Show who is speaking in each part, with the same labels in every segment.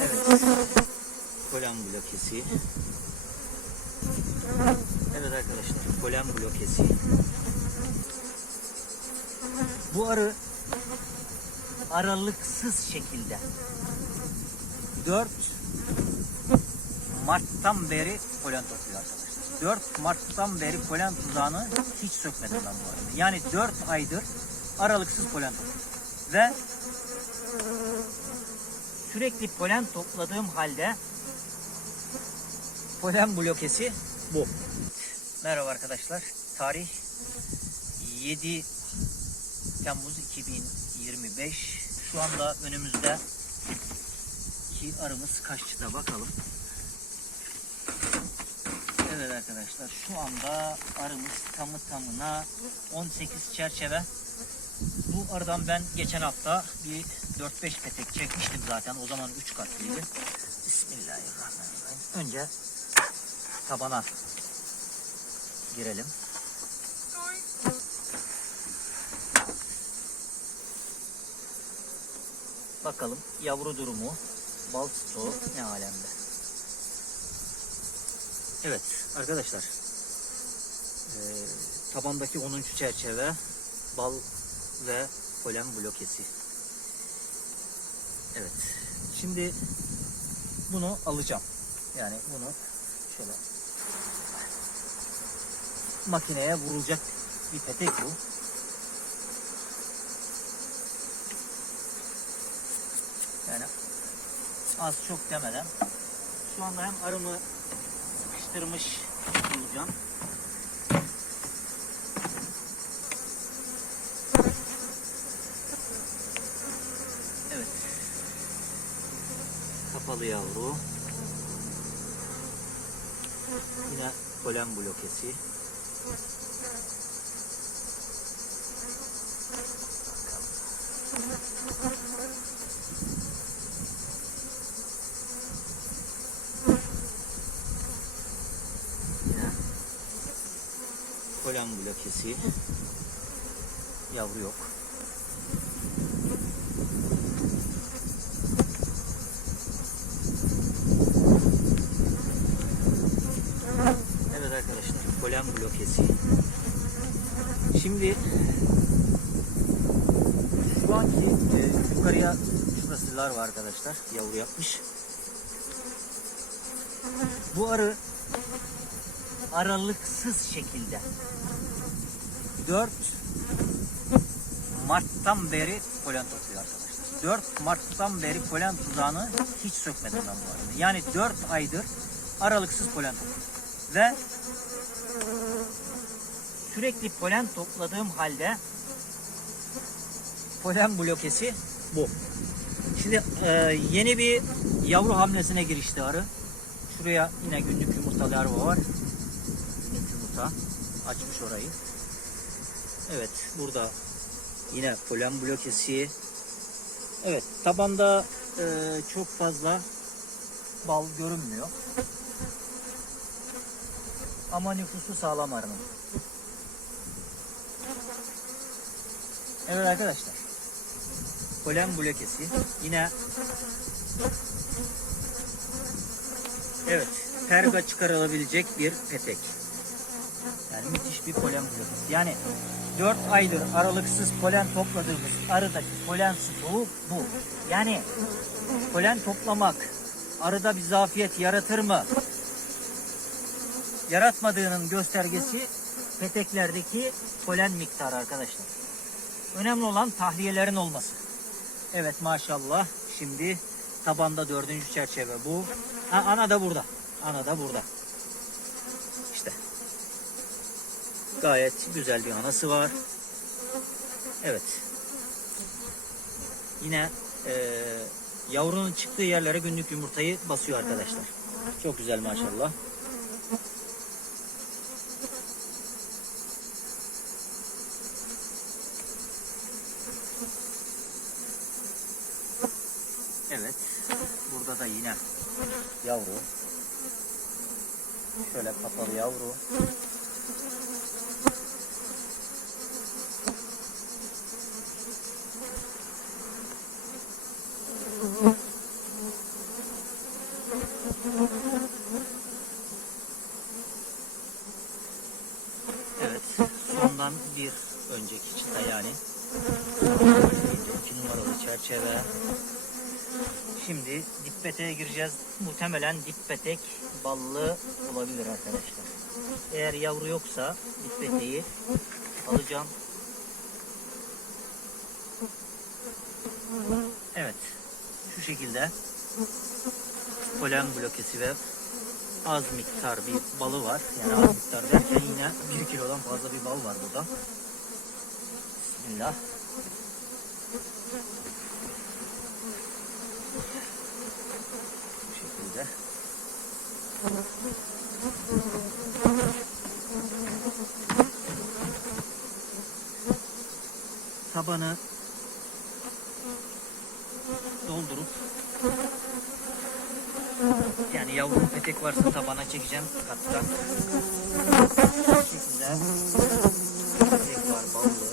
Speaker 1: Evet. Polen blokesi. Evet arkadaşlar. Polen blokesi. Bu arı aralıksız şekilde 4 Mart'tan beri polen topluyor arkadaşlar. 4 Mart'tan beri polen tuzağını hiç sökmedim ben bu arada. Yani 4 aydır aralıksız polen. Ve sürekli polen topladığım halde polen blokesi bu. Merhaba arkadaşlar. Tarih 7 Temmuz 2025. Şu anda önümüzde ki arımız kaçta bakalım. Evet arkadaşlar şu anda arımız tamı tamına 18 çerçeve. Aradan ben geçen hafta bir 4-5 petek çekmiştim zaten. O zaman 3 katlıydı. Bismillahirrahmanirrahim. Önce tabana girelim. Bakalım yavru durumu, bal stoğu ne alemde. Evet arkadaşlar. Ee, tabandaki 10. çerçeve bal ve polen blokesi. Evet. Şimdi bunu alacağım. Yani bunu şöyle makineye vurulacak bir petek bu. Yani az çok demeden şu anda hem arımı sıkıştırmış olacağım. Kapalı yavru. Yine polen blokesi. Yine polen blokesi. Yavru yok. Evet arkadaşlar polen blokesi. Şimdi şu anki e, yukarıya şurası lar var arkadaşlar. Yavru yapmış. Bu arı aralıksız şekilde 4 Mart'tan beri polen topluyor arkadaşlar. 4 Mart'tan beri polen tuzağını hiç sökmedim ben bu arada. Yani 4 aydır aralıksız polen topluyor. Ve sürekli polen topladığım halde polen blokesi bu. Şimdi e, yeni bir yavru hamlesine girişti arı. Şuraya yine günlük yumurta larva var. Yumurta. Açmış orayı. Evet burada yine polen blokesi. Evet tabanda e, çok fazla bal görünmüyor. Ama nüfusu sağlam arının. Evet arkadaşlar. Polen blokesi. Yine Evet. Perga çıkarılabilecek bir petek. Yani müthiş bir polen blokesi. Yani 4 aydır aralıksız polen topladığımız arıdaki polen stoğu bu. Yani polen toplamak arıda bir zafiyet yaratır mı? Yaratmadığının göstergesi peteklerdeki polen miktarı arkadaşlar. Önemli olan tahliyelerin olması. Evet maşallah şimdi tabanda dördüncü çerçeve bu. Ha, ana da burada. Ana da burada. İşte. Gayet güzel bir anası var. Evet. Yine eee, yavrunun çıktığı yerlere günlük yumurtayı basıyor arkadaşlar. Çok güzel maşallah. Evet. Burada da yine yavru. Şöyle kapalı yavru. Evet, sondan bir önceki çıta yani 2 numaralı çerçeve Şimdi dip peteğe gireceğiz. Muhtemelen dip petek ballı olabilir arkadaşlar. Eğer yavru yoksa dip peteği alacağım. Evet. Şu şekilde polen blokesi ve az miktar bir balı var. Yani az miktar derken yine 1 kilodan fazla bir bal var burada. Bismillah. Bu şekilde. Tabanı doldurup yani yavru petek varsa tabana çekeceğim kattan. Bu şekilde petek var ballı.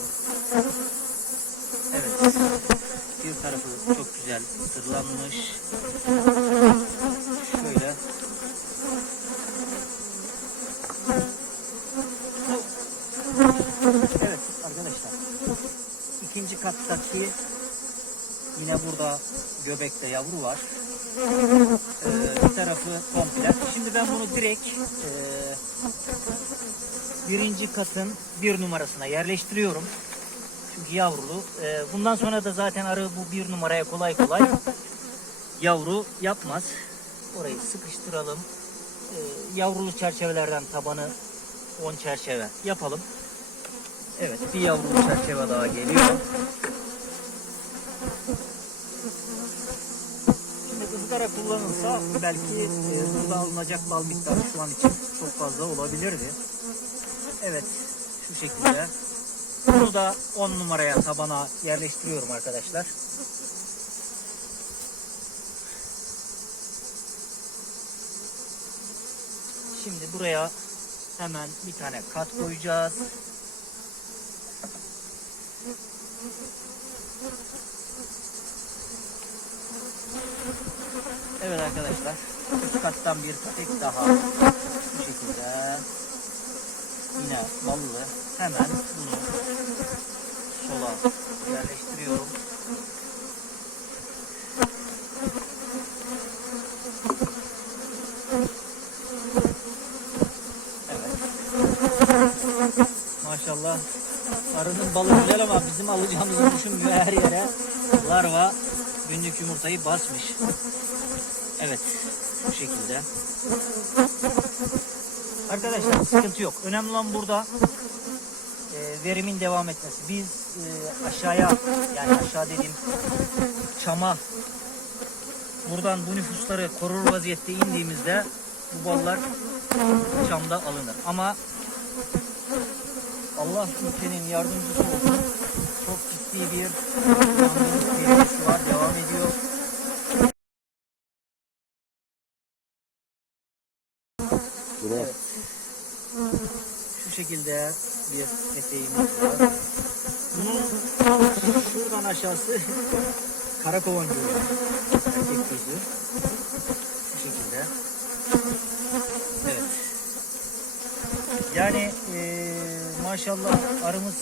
Speaker 1: Evet. Bir tarafı çok güzel sırlanmış. Şöyle. Evet arkadaşlar. İkinci kattaki yine burada göbekte yavru var. Ee, bir tarafı komple. Şimdi ben bunu direkt e, birinci katın bir numarasına yerleştiriyorum. Çünkü yavrulu. Ee, bundan sonra da zaten arı bu bir numaraya kolay kolay yavru yapmaz. Orayı sıkıştıralım. Ee, yavrulu çerçevelerden tabanı 10 çerçeve yapalım. Evet bir yavrulu çerçeve daha geliyor. Şimdi ızgara kullanılsa belki e, burada alınacak bal miktarı şu an için çok fazla olabilirdi. Evet şu şekilde. Bunu da 10 numaraya tabana yerleştiriyorum arkadaşlar. Şimdi buraya hemen bir tane kat koyacağız. Arkadaşlar. Üst kattan bir tek daha bu şekilde yine ballı hemen bunu sola yerleştiriyorum. Evet. Maşallah arının balı güzel ama bizim alacağımızı düşünmüyor her yere. Larva günlük yumurtayı basmış. Evet. Bu şekilde. Arkadaşlar sıkıntı yok. Önemli olan burada e, verimin devam etmesi. Biz e, aşağıya yani aşağı dediğim çama buradan bu nüfusları korur vaziyette indiğimizde bu ballar çamda alınır. Ama Allah ülkenin yardımcısı olsun. Çok ciddi bir tehlikesi var. Devam ediyor.
Speaker 2: Buna
Speaker 1: Şu şekilde bir eteğimiz var. Bunun şuradan aşağısı kara kovancı oluyor. Erkek gözü. Bu şekilde. Evet. Yani eee, maşallah arımız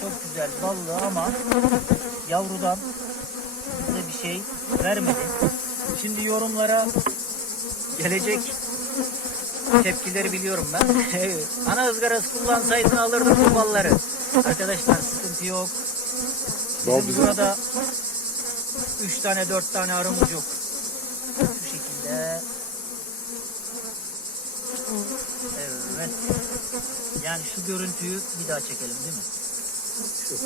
Speaker 1: çok güzel ballı ama yavrudan bize bir şey vermedi. Şimdi yorumlara gelecek tepkileri biliyorum ben. Ana ızgarası kullansaydın alırdım bu balları. Arkadaşlar sıkıntı yok. Bizim
Speaker 2: bizim-
Speaker 1: burada 3 tane 4 tane arımız yok. Şu şekilde. Evet. Yani şu görüntüyü bir daha çekelim değil mi? Şu.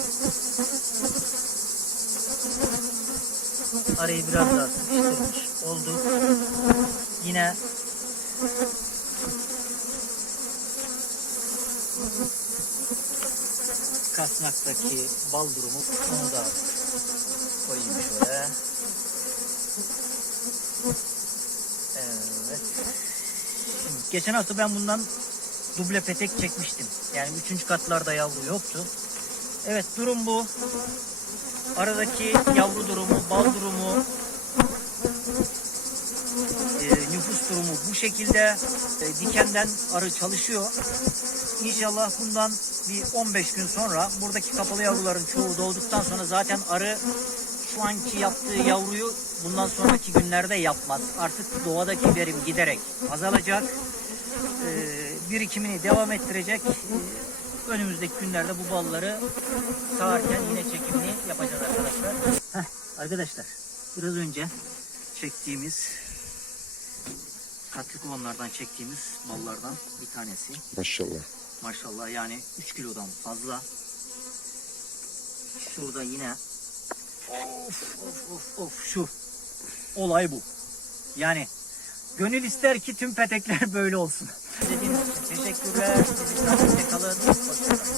Speaker 1: Arayı biraz daha sıkıştırmış olduk. Yine kasnaktaki bal durumu onu da koyayım şöyle. Evet. Şimdi geçen hafta ben bundan duble petek çekmiştim. Yani üçüncü katlarda yavru yoktu. Evet durum bu. Aradaki yavru durumu, bal durumu, e, nüfus durumu bu şekilde. E, dikenden arı çalışıyor. İnşallah bundan bir 15 gün sonra buradaki kapalı yavruların çoğu doğduktan sonra zaten arı şu anki yaptığı yavruyu bundan sonraki günlerde yapmaz. Artık doğadaki verim giderek azalacak. Ee, birikimini devam ettirecek. Ee, önümüzdeki günlerde bu balları sağarken yine çekimini yapacağız arkadaşlar. Heh, arkadaşlar biraz önce çektiğimiz katlı kovanlardan çektiğimiz ballardan bir tanesi.
Speaker 2: Maşallah.
Speaker 1: Maşallah yani 3 kilodan fazla. Şurada yine of of of of şu olay bu. Yani gönül ister ki tüm petekler böyle olsun. Teşekkürler. Kalın. Hoşçakalın.